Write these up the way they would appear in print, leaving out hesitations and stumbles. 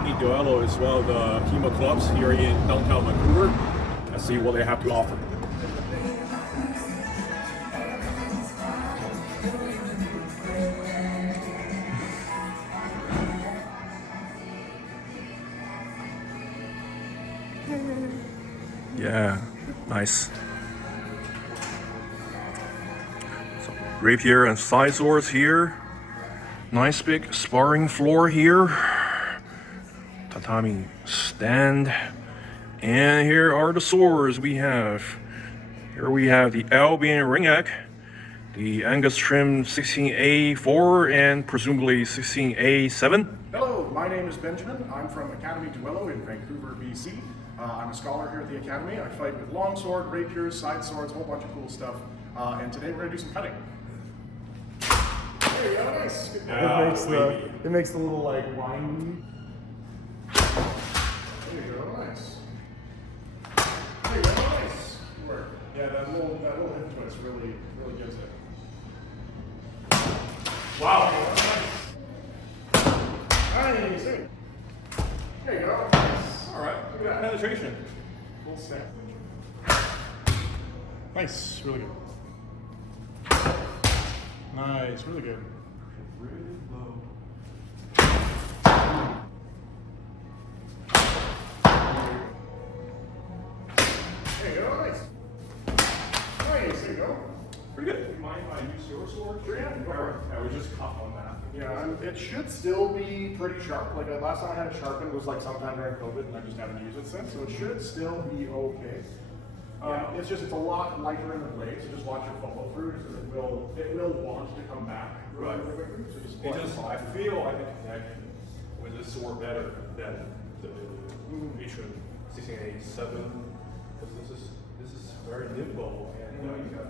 Academie Duello is one of the HEMA clubs here in downtown Vancouver. Let's see what they have to offer. Yeah, nice. So, rapier and side swords here. Nice big sparring floor here. Tatami stand. And here are the swords we have. Here we have the Albion Ringeck, the Angus Trim 16A4, and presumably 16A7. Hello, my name is Benjamin. I'm from Academie Duello in Vancouver, BC. I'm a scholar here at the Academy. I fight with longsword, rapiers, side swords, a whole bunch of cool stuff. And today we're going to do some cutting. There you go, nice. Good. It makes the little like whine. There you go, nice. There you go, nice. Work. Yeah, that little hip twist really gives it. Wow. Nice. There you go. Nice. All right, look at that penetration. Full snap. Nice, really good. Nice, really good. Really low. There you go, nice. Nice, there you go. Pretty good. Do you mind if I use your sword? Sure, yeah. I was just caught on that. Yeah, it should still be pretty sharp. Like last time I had it sharpened was like sometime during COVID, and I just haven't used it since. So it should still be okay. It's a lot lighter in the blade, so just watch your follow through because it will want to come back. Right. So I feel I can connect with this sword better than the Asian 16A7 because this is very nimble and you got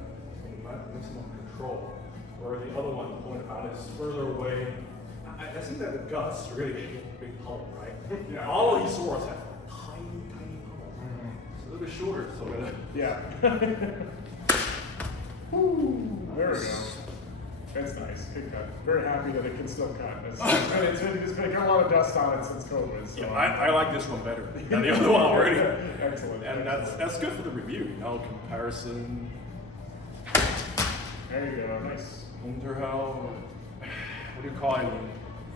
maximum control. Where the other one, the point about is further away. I think that the guts really big pummel, right? Yeah. All of these swords have tiny pummel. It's a little bit shorter, so yeah. Woo, there we go. That's nice. Good cut. Very happy that it can still cut. It's been a lot of dust on it since COVID. So. yeah, I like this one better than the other one already. Excellent. And that's good for the review, comparison. There you go. Nice. Unterhau. What do you call it?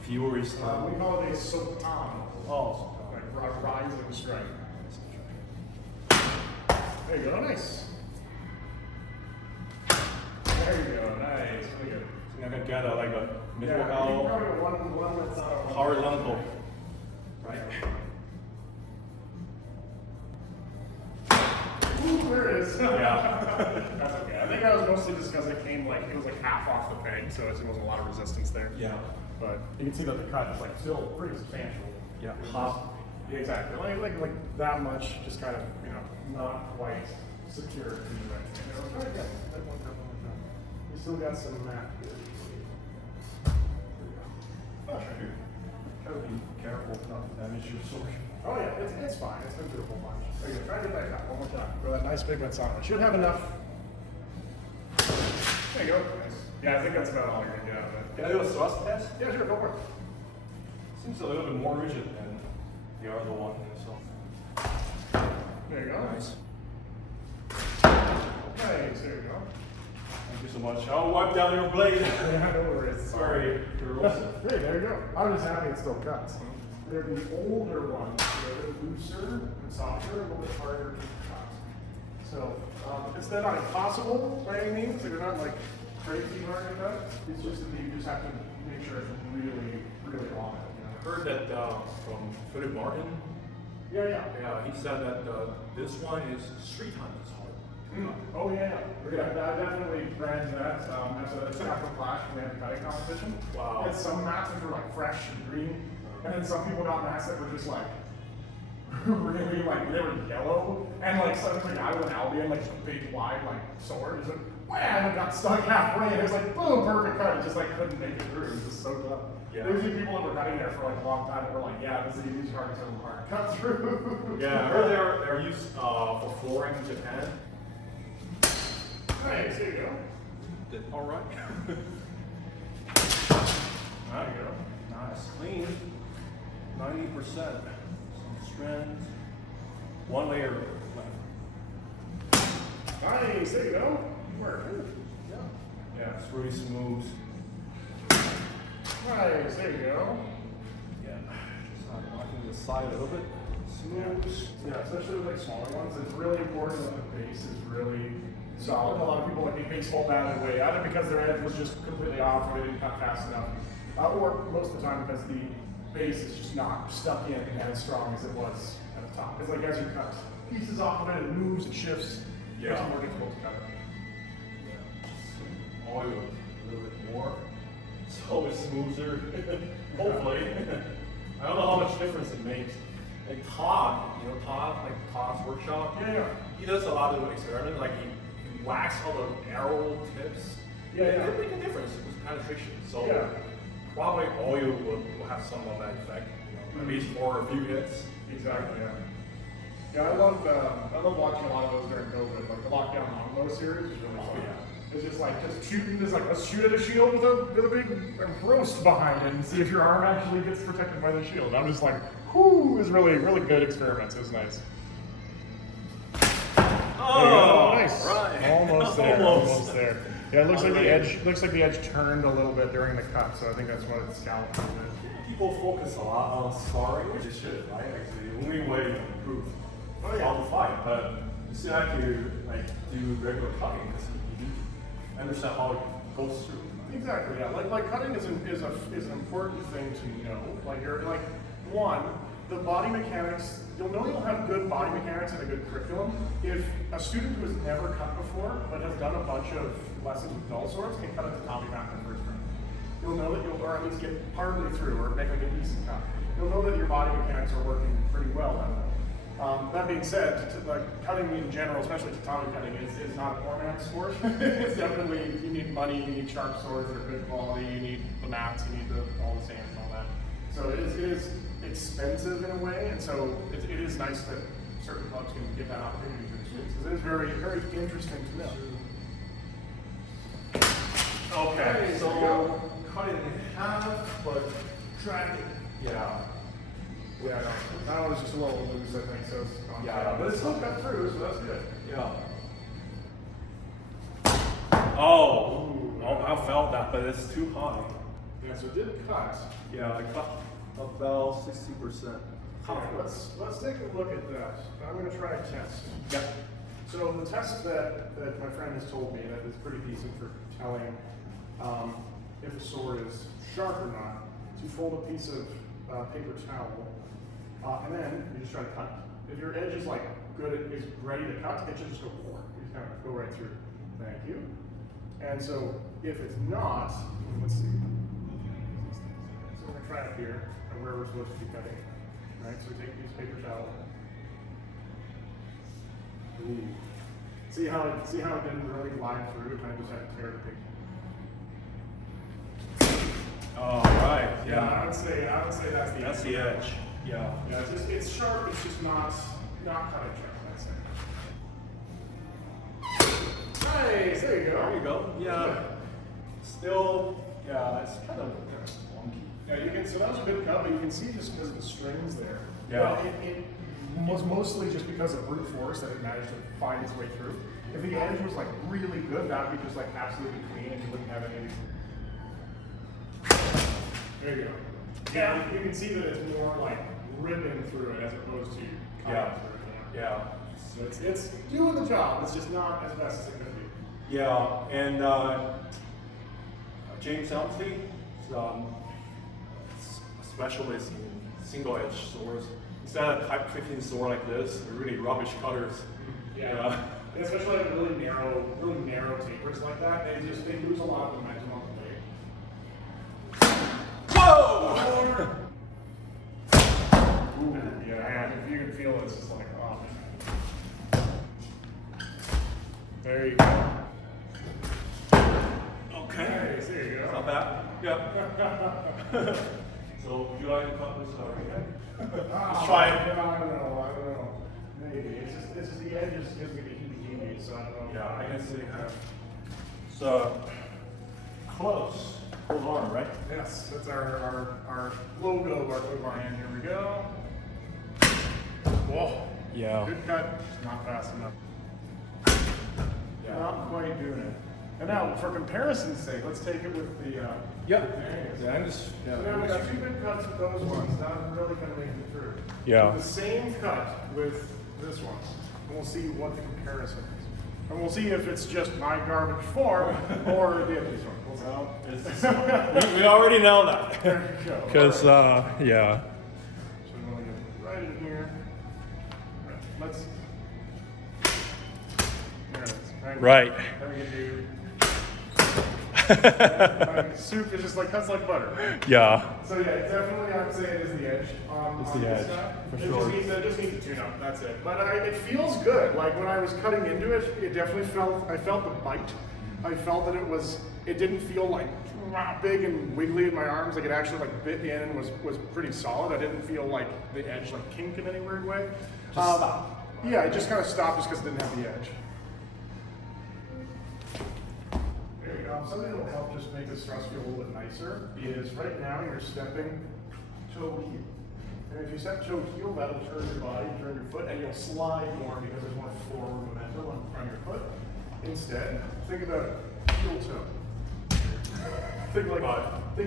Fury style. We call it a tatami. Oh, like rising strike. There you go. Nice. There you go. Nice. Really good. So I'm gonna get like a middle one with horizontal, right? Ooh, there it is. Yeah. That's okay. I think that was mostly just because it was like half off the peg, so it wasn't a lot of resistance there. Yeah. But you can see that the cut is like still pretty substantial. Yeah. Yeah, exactly. Like that much, just kind of not quite secure. Try again. We still got some mat here. Gotta be careful not to damage your sword. Oh yeah, it's fine. It's been through a whole bunch. There you go. Try to get that cut one more time. Throw that nice big one on. Should have enough. There you go. Nice. Yeah, I think that's about all you're gonna get out of it. Can I do a thrust test? Yeah, sure. Go for it. Seems a little bit more rigid than the other one. So. There you go. Nice. Nice. There you go. Thank you so much. I'll wipe down your blade. Yeah, no worries. Sorry. Hey, there you go. I'm just happy it still cuts. They're the older ones. They're looser and softer, a little bit harder to cut. So they're not impossible by any means. They're not like crazy hard to cut. It's just that you just have to make sure it's really, really long. I heard that from Philip Martin. Yeah. Yeah, he said that this one is 3 times as hard. Oh yeah. I definitely ran that as a capital clash when we had the cutting competition. Wow. And some mats which were like fresh and green, and then some people got mats that were just like really like they were yellow, and like suddenly I with Albion like a big wide like sword, just like wham, it got stuck halfway, and it was like boom, perfect cut. It just like couldn't make it through. It was just so tough. Yeah. There's these people that were cutting there for like a long time that were like, yeah, these are so hard to cut through. Yeah, I heard they're used for flooring in Japan. Nice, there you go. Did all right. There you go. Nice, clean. 90%. Some strength. One layer left. Nice, there you go. Work. Yeah. Yeah, it's really smooth. Nice, there you go. Yeah. Just knocking the side a little bit. Smooth. Yeah, especially with like smaller ones, it's really important that the base is really solid. A lot of people like a baseball bat away, either because their edge was just completely off or they didn't cut fast enough, or most of the time because the base is just not stuck in as strong as it was at the top. It's like as you cut pieces off of it, it moves, it shifts, it makes it more difficult to cut it. Yeah. Oil a little bit more. So it's smoother. Hopefully. I don't know how much difference it makes. Like Todd, like Todd's workshop. Yeah. He does a lot of experiments, like he whacks all the arrow tips. Yeah. It make a difference with penetration. So probably oil will have some of that effect, at least for a few hits. Exactly, yeah. I love watching a lot of those during COVID. Like the Lockdown Longbow series is really fun. It's just like shooting, just like let's shoot at a shield with a big roast behind it and see if your arm actually gets protected by the shield. I'm just like, whoo, it's really good experiments. It was nice. Oh, nice. Right. Almost there. Almost there. Yeah, it looks like the edge. Looks like the edge turned a little bit during the cut, so I think that's what it scalloped a bit. People focus a lot on scarring, which is should, right? Actually, the only way to improve how to fight, but you still have to like do regular cutting because you need to understand how it goes through. Exactly. Yeah. Like cutting is an important thing to know. Like the body mechanics. You'll know you'll have good body mechanics and a good curriculum if a student who has never cut before but has done a bunch of lessons with dull swords can cut a tatami back in the first round. You'll know that or at least get partly through or make like a decent cut. You'll know that your body mechanics are working pretty well that way. That being said, cutting in general, especially tatami cutting, is not a poor man's sport. It's definitely, you need money, you need sharp swords that are good quality, you need the mats, you need all the sand and all that. So it is expensive in a way, and so it is nice that certain clubs can give that opportunity to the students, because it is very interesting to know. Okay, so cut it in half, but dragging. Yeah. Yeah, that one was just a little loose, I think, so it's but it's still cut through, so that's good. Yeah. Oh, I felt that, but it's too high. Yeah, so it did cut. Yeah, I cut about 60%. Let's take a look at that. I'm going to try a test. Yep. So the test that my friend has told me that is pretty decent for telling if a sword is sharp or not, to fold a piece of paper towel, and then you just try to cut. If your edge is like is ready to cut, it should just go forward. You just kind of go right through. Thank you. And so if it's not, let's see. So we're going to try it here, and where we're supposed to be cutting. Right, so we take a piece of paper towel. Ooh. See how it didn't really glide through, it kind of just had to tear the paper. All right. Yeah. I would say that's the edge. Yeah. Yeah, it's sharp, it's just not cutting sharp, that's it. Nice, there you go. There you go. Yeah. Still, yeah, it's kind of wonky. Yeah, so that was a good cut, but you can see just because of the strings there. Yeah. It was mostly just because of brute force that it managed to find its way through. If the edge was like really good, that would be just like absolutely clean and you wouldn't have any. There you go. Yeah, you can see that it's more like ripping through it as opposed to cutting through it. Yeah. So it's doing the job, it's just not as best as it could be. Yeah, and James Elmsley, specialist in single-edged swords. Instead of type 15 sword like this, they're really rubbish cutters. Yeah. Especially like really narrow tapers like that, they lose a lot of momentum on the blade. Whoa! Ooh, yeah, if you can feel it, it's just like, oh man. There you go. Okay. Nice, there you go. Not bad. Yeah. So would you like to cut this out again? Let's try it. I don't know. Maybe. It's just the edge just gives me the heebie-jeebies, so I don't know. Yeah, I can see that. So, close. Full arm, right? Yes, that's our logo of our clip hand. Here we go. Whoa. Yeah. Good cut. Not fast enough. Yeah. Not quite doing it. And now, for comparison's sake, let's take it with the Yeah. Angus. The Angus. So now we got two good cuts with those ones. Not really going to make it through. Yeah. So the same cut with this one. And we'll see what the comparison is. And we'll see if it's just my garbage form or the other one. We already know that. There you go. Because, yeah. So I'm going to get right in here. Let's. There it is. Right. Then we can do. Soup is just like cuts like butter. Yeah. So yeah, definitely I'd say it is the edge. It's on the this edge, guy. for It sure. just needs a tune-up. That's it. But it feels good. Like when I was cutting into it, it definitely felt. I felt the bite. I felt that it didn't feel like big and wiggly in my arms. Like it actually like bit in and was pretty solid. I didn't feel like the edge like kink in any weird way. Just stop. Yeah, it just kind of stopped just because it didn't have the edge. There you go. Something that will help just make this thrust feel a little bit nicer is right now you're stepping toe heel. And if you step toe heel, that'll turn your body, turn your foot, and you'll slide more because there's more forward momentum on your foot. Instead, think about heel toe. Think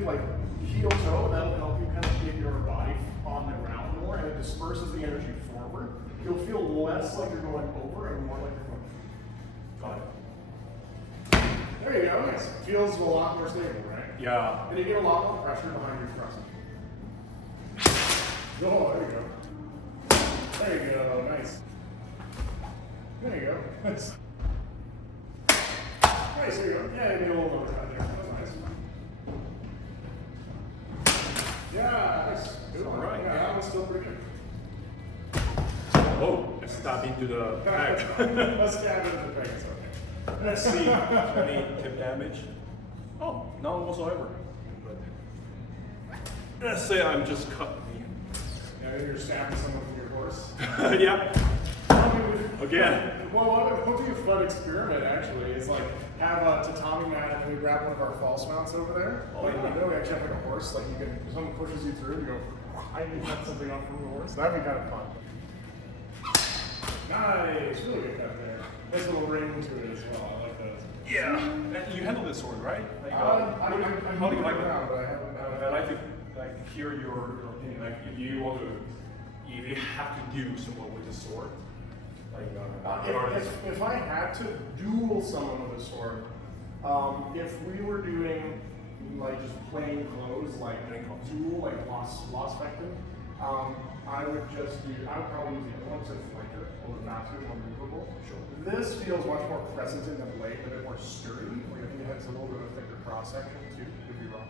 like heel toe, that'll help you kind of get your body on the ground more, and it disperses the energy forward. You'll feel less like you're going over and more like you're going. Got it. There you go. Nice. Feels a lot more stable, right? Yeah. And you get a lot more pressure behind your thrust. Oh, there you go. There you go. Nice. There you go. Nice. Nice. There you go. Yeah, you made a little bit of cut there. That was nice. Yeah. Nice. Good. All right. Yeah, that was still pretty good. Oh, let's stab into the bag. Let's stab into the bag. It's okay. Let's see. Any tip damage? Oh, none whatsoever. Let's say I'm just cutting. Yeah, you're stabbing someone with your horse. Yeah. Again. Well, what would be a fun experiment actually is like have a tatami mat and we grab one of our false mounts over there. Oh, Like yeah. you know, we actually have like a horse. Like you can, if someone pushes you through, you go. I can cut something off from the horse. That'd be kind of fun. Nice, really good cut there. Nice little ring to it as well. I like those. Yeah. And you handle this sword, right? Like, I'm how do you like moving it? around, but I haven't. I like to hear your opinion. Like if you want to, if you have to do something with the sword, like If I had to duel someone with a sword, if we were doing like just plain clothes, like duel, like lost spectrum, I would probably use the other one instead of flanker, a little faster, more movable. Sure. This feels much more present in the blade, a bit more sturdy. Like I think it has a little bit of a thicker cross section too. Could be wrong,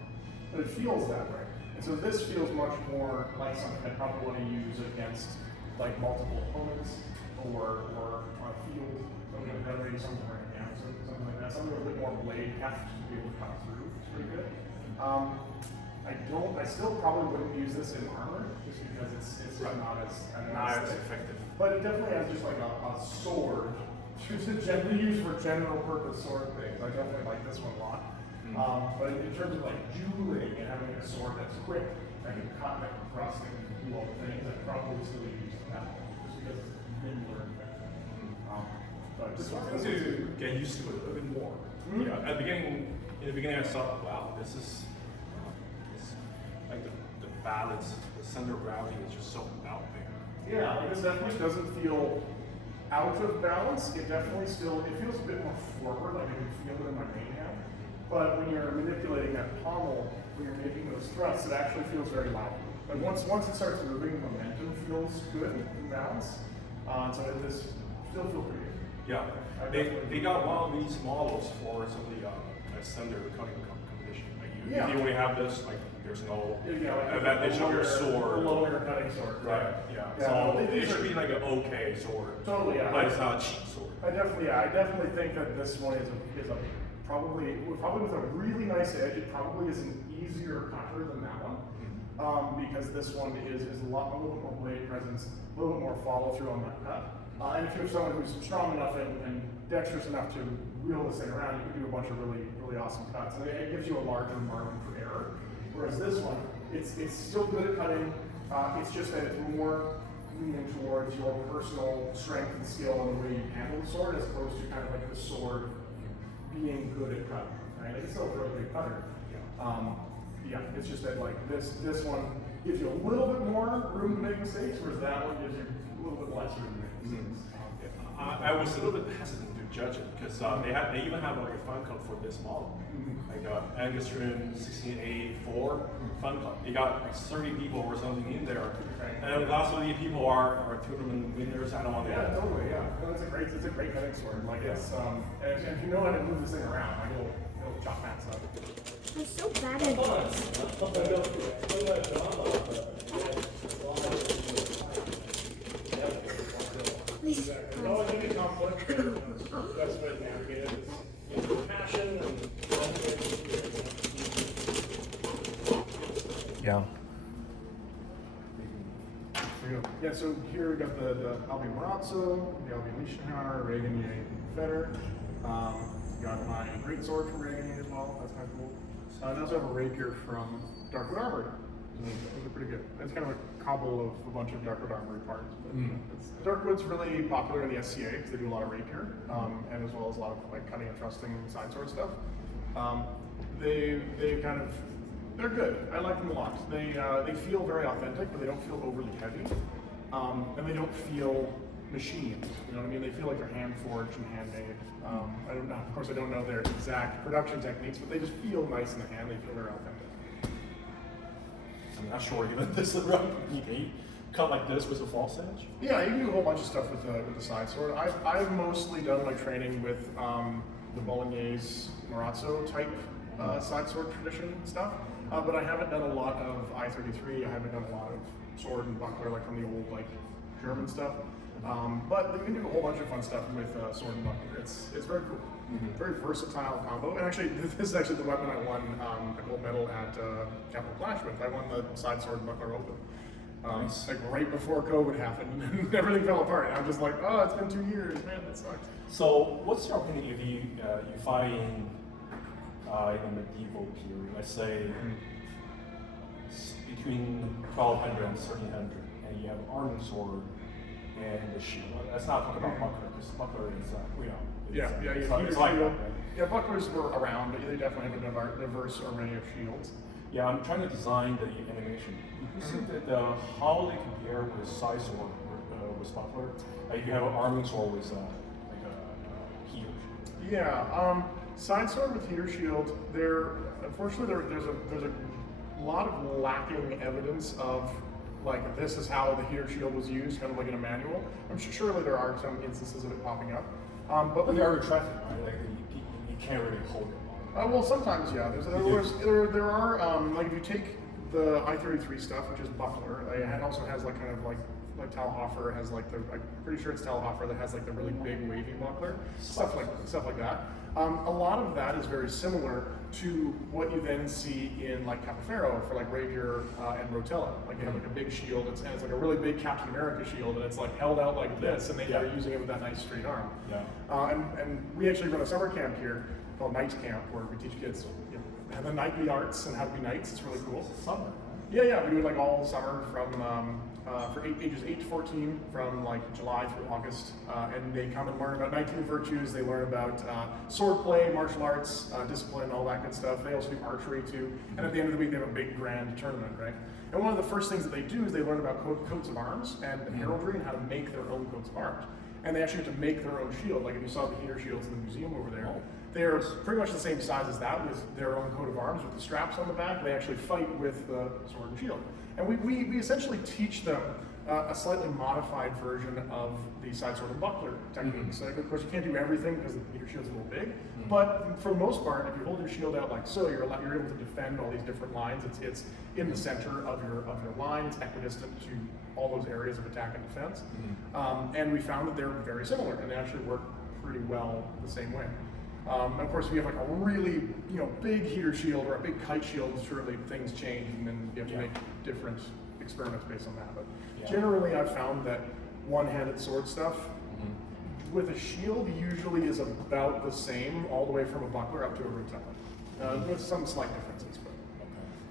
but it feels that way. And so this feels much more like something I'd probably want to use against like multiple opponents or on a field, maybe something like that, something like that. Something with a bit more blade heft to be able to cut through. It's pretty good. I still probably wouldn't use this in armor just because it's not as effective. But it definitely has just like a sword. It's generally used for general purpose sword things. I definitely like this one a lot. But in terms of like dueling and having a sword that's quick, that can cut, that can thrust, that can do all the things, I'd probably still use that one just because it's nimbler and better. But Just this wanted one to get used to it a little bit more. Yeah, in the beginning I thought, wow, this is like the balance, the center of gravity is just so out there. Yeah, like this definitely doesn't feel out of balance. It definitely feels a bit more forward, like I can feel it in my main hand. But when you're manipulating that pommel, when you're making those thrusts, it actually feels very loud. Like once it starts moving, the momentum feels good in balance. So this still feels pretty good. Yeah, they got one of these models for some of the center cutting competition. Like if you only have this, like there's no advantage of your sword. A lower cutting sword. Right. Yeah. Yeah, So no, it should be like an okay sword. Totally. Yeah. But it's not a cheap sword. I definitely think that this one is probably with a really nice edge. It probably is an easier cutter than that one, because this one is a little bit more blade presence, a little bit more follow through on that cut. And if you have someone who's strong enough and dexterous enough to wheel this thing around, you can do a bunch of really awesome cuts. And it gives you a larger margin for error. Whereas this one, it's still good at cutting. It's just that it's more leaning towards your personal strength and skill and the way you handle the sword, as opposed to kind of like the sword being good at cutting. Right? Like it's still a really good cutter. Yeah, it's just that like this one gives you a little bit more room to make mistakes, whereas that one gives you a little bit less room to make mistakes. I was a little bit hesitant to judge it because they even have like a fun code for this model, like Angus Trim 16A4 fun code. They got like 30 people or something in there, and the last of the people are tournament winners. I don't want to. Yeah, totally. Yeah, no, it's a great cutting sword. Like it's and if you know how to move this thing around, like it'll chop mats up. I'm so bad at this. Please. No, I think it's conflict. That's what navigated is passion and. Yeah. Yeah, so here we got the Albion Ringeck, the Albion Ringeck, Fetter. Got my great sword from Ringeck as well. That's kind of cool. I also have a rapier from Darkwood Armory. Those are pretty good. It's kind of a cobble of a bunch of Darkwood Armory parts. Darkwood's really popular in the SCA because they do a lot of rapier, and as well as a lot of like cutting and thrusting side sword stuff. They're good. I like them a lot. They feel very authentic, but they don't feel overly heavy, and they don't feel machined. You know what I mean? They feel like they're hand forged and handmade. I don't know. Of course, I don't know their exact production techniques, but they just feel nice in the hand. They feel very authentic. I'm not sure even this you cut like this with a false edge. Yeah, you can do a whole bunch of stuff with the side sword. I've mostly done my training with the Bolognese Marazzo type side sword tradition stuff, but I haven't done a lot of I-33. I haven't done a lot of sword and buckler like from the old like German stuff. But you can do a whole bunch of fun stuff with sword and buckler. It's very cool. Very versatile combo. And actually, this is actually the weapon I won a gold medal at Capital Clash with. I won the side sword and buckler open. Nice. Like right before COVID happened, and everything fell apart. And I'm just like, oh, it's been 2 years, man, that sucks. So, what's your opinion if you fight in the medieval period? Let's say between 1200 and 1300, and you have armed sword and the shield. Let's not talk about buckler, because buckler is it's like that, right? Yeah, bucklers were around, but they definitely have a diverse array of shields. Yeah, I'm trying to design the animation. You see that how they compare with side sword with buckler? Like you have an arming sword with like a heater. Yeah, side sword with heater shield. Unfortunately there's a lot of lacking evidence of like this is how the heater shield was used, kind of like in a manual. I'm sure surely there are some instances of it popping up, but they are retracted, right? Like you can't really hold it. Well, sometimes yeah. There are like if you take the I-33 stuff, which is buckler, it also has like kind of like Talhofer has like I'm pretty sure it's Talhofer that has like the really big wavy buckler, stuff like that. A lot of that is very similar to what you then see in like Capoferro for like rapier and rotella. Like you have like a big shield, and it's like a really big Captain America shield, and it's like held out like this, and they're using it with that nice straight arm. Yeah. And we actually run a summer camp here called Knights Camp, where we teach kids the knightly arts and how to be knights. It's really cool. Summer. Yeah, we do it like all summer from for ages 8 to 14, from like July through August, and they come and learn about 19 virtues. They learn about swordplay, martial arts, discipline, all that good stuff. They also do archery too, and at the end of the week they have a big grand tournament, right? And one of the first things that they do is they learn about coats of arms and heraldry and how to make their own coats of arms. And they actually have to make their own shield. Like if you saw the heater shields in the museum over there, they're pretty much the same size as that with their own coat of arms with the straps on the back. They actually fight with the sword and shield. And we essentially teach them a slightly modified version of the side sword and buckler techniques. Like, of course, you can't do everything because the heater shield's a little big, but for the most part, if you hold your shield out like so, you're able to defend all these different lines. It's in the center of your line. It's equidistant to all those areas of attack and defense. And we found that they're very similar, and they actually work pretty well the same way. And of course, if you have like a really big heater shield or a big kite shield, surely things change, and then you have to make different experiments based on that. But generally, I've found that one-handed sword stuff with a shield usually is about the same all the way from a buckler up to a rotella, with some slight differences. But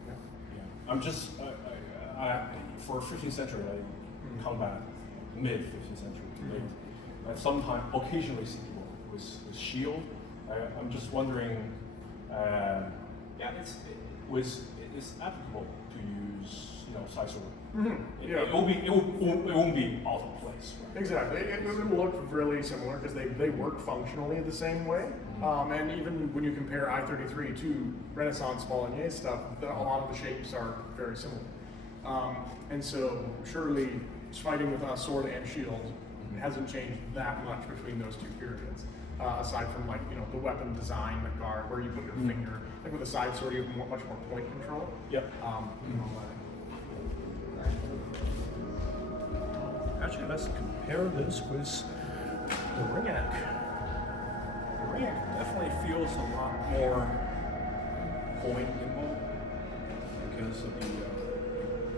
Yeah. I'm just, for 15th century, combat, mid 15th century to late, I sometimes occasionally see people with shield. I'm just wondering, it's applicable to use, sidesword. It won't be out of place. Right? Exactly. It will look really similar because they work functionally the same way. And even when you compare I-33 to Renaissance Molyneux stuff, a lot of the shapes are very similar. And so surely fighting with a sword and shield hasn't changed that much between those two periods. Aside from the weapon design, the guard, where you put your finger. Like with a side sword, you have much more point control. Yep. Actually, let's compare this with the Ringeck. The Ringeck definitely feels a lot more point involved because of the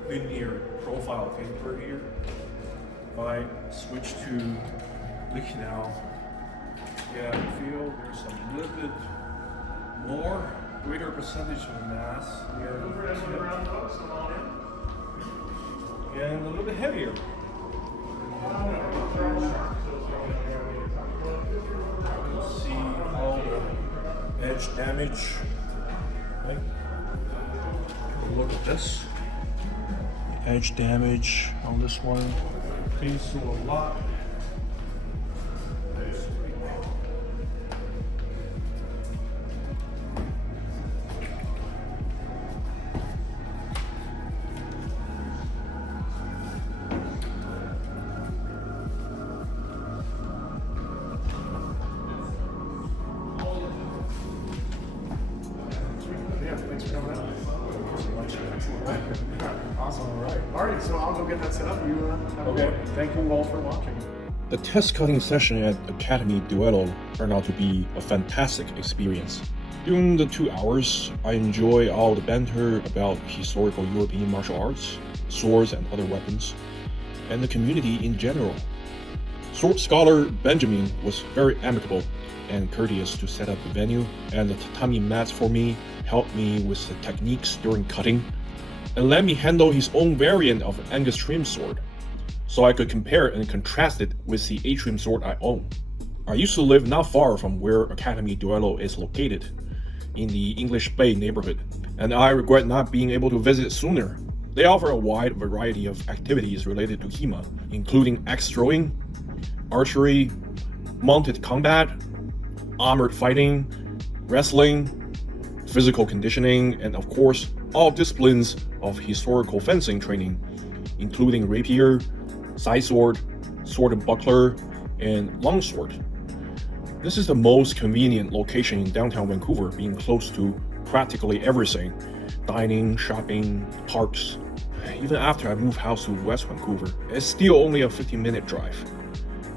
linear profile taper here. If I switch to Lichtenau, yeah, I feel there's a little bit more, greater percentage of mass here. And a little bit heavier. You can see all the edge damage. Right? Look at this. Edge damage on this one. Pays through a lot. Awesome. All right. So I'll go get that set up. Okay. Thank you all for watching. The test cutting session at Academie Duello turned out to be a fantastic experience. During the 2 hours, I enjoy all the banter about historical European martial arts, swords and other weapons, and the community in general. Sword scholar Benjamin was very amicable and courteous to set up the venue, and the tatami mats for me helped me with the techniques during cutting, and let me handle his own variant of Angus Trim sword, so I could compare and contrast it with the Atrim sword I own. I used to live not far from where Academie Duello is located, in the English Bay neighborhood, and I regret not being able to visit sooner. They offer a wide variety of activities related to HEMA, including axe throwing, archery, mounted combat, armored fighting, wrestling, physical conditioning, and of course, all disciplines of historical fencing training, including rapier, sidesword, sword and buckler, and longsword. This is the most convenient location in downtown Vancouver, being close to practically everything: dining, shopping, parks. Even after I moved house to West Vancouver, it's still only a 15-minute drive.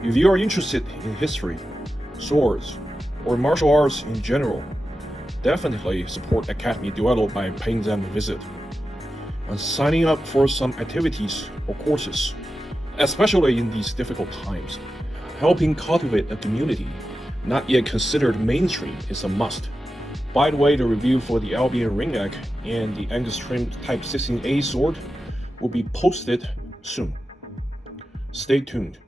If you are interested in history, swords, or martial arts in general, definitely support Academie Duello by paying them a visit and signing up for some activities or courses, especially in these difficult times. Helping cultivate a community not yet considered mainstream is a must. By the way, the review for the Albion Ringeck and the Angus Trim Type 16A sword will be posted soon. Stay tuned.